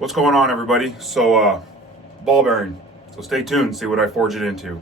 What's going on, everybody? Ball bearing. So stay tuned, see what I forge it into.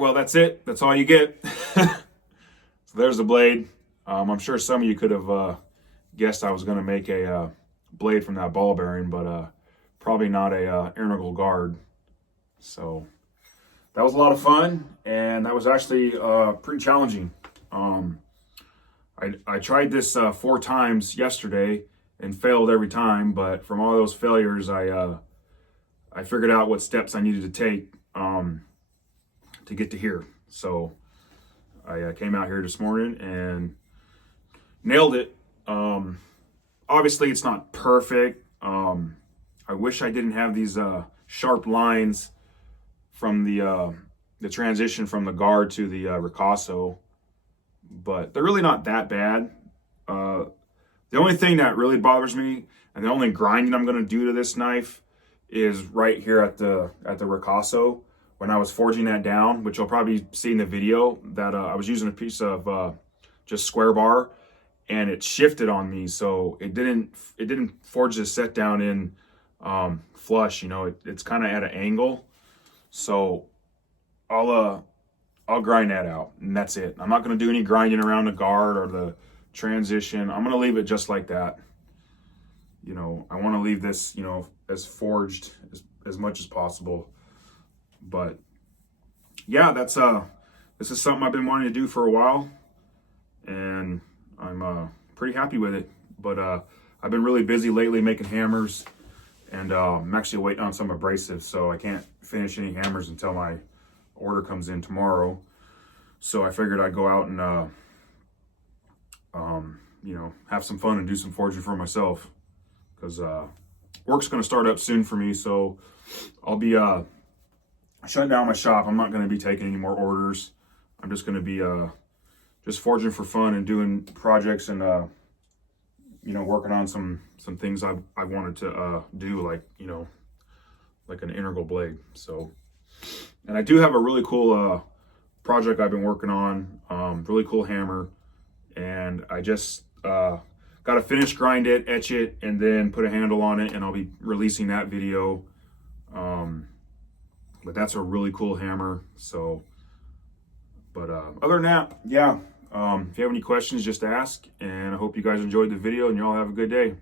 well, that's it. That's all you get. So there's the blade. I'm sure some of you could have guessed I was going to make a blade from that ball bearing, but probably not a integral guard. So that was a lot of fun, and that was actually pretty challenging. I tried this 4 times yesterday and failed every time, but from all those failures, I figured out what steps I needed to take to get to here. So I came out here this morning and nailed it. Obviously, it's not perfect. I wish I didn't have these sharp lines from the transition from the guard to the ricasso, but they're really not that bad. The only thing that really bothers me, and the only grinding I'm going to do to this knife, is right here at the ricasso. When I was forging that down, which you'll probably see in the video, that I was using a piece of just square bar, and it shifted on me, so it didn't forge the set down in flush. You know, it's kind of at an angle, so I'll grind that out, and that's it. I'm not going to do any grinding around the guard or the transition. I'm going to leave it just like that. You know, I want to leave this, you know, as forged as much as possible. But yeah, that's this is something I've been wanting to do for a while, and I'm pretty happy with it. But I've been really busy lately making hammers, and I'm actually waiting on some abrasives, so I can't finish any hammers until my order comes in tomorrow. So I figured I'd go out and you know, have some fun and do some forging for myself, because work's going to start up soon for me. So I'll be shutting down my shop. I'm not going to be taking any more orders. I'm just going to be just forging for fun and doing projects, and you know, working on some things I wanted to do, like, you know, like an integral blade. So, and I do have a really cool project I've been working on, really cool hammer, and I just got to finish grind it, etch it, and then put a handle on it, and I'll be releasing that video. But that's a really cool hammer. So, but other than that, yeah, if you have any questions, just ask, and I hope you guys enjoyed the video, and y'all have a good day.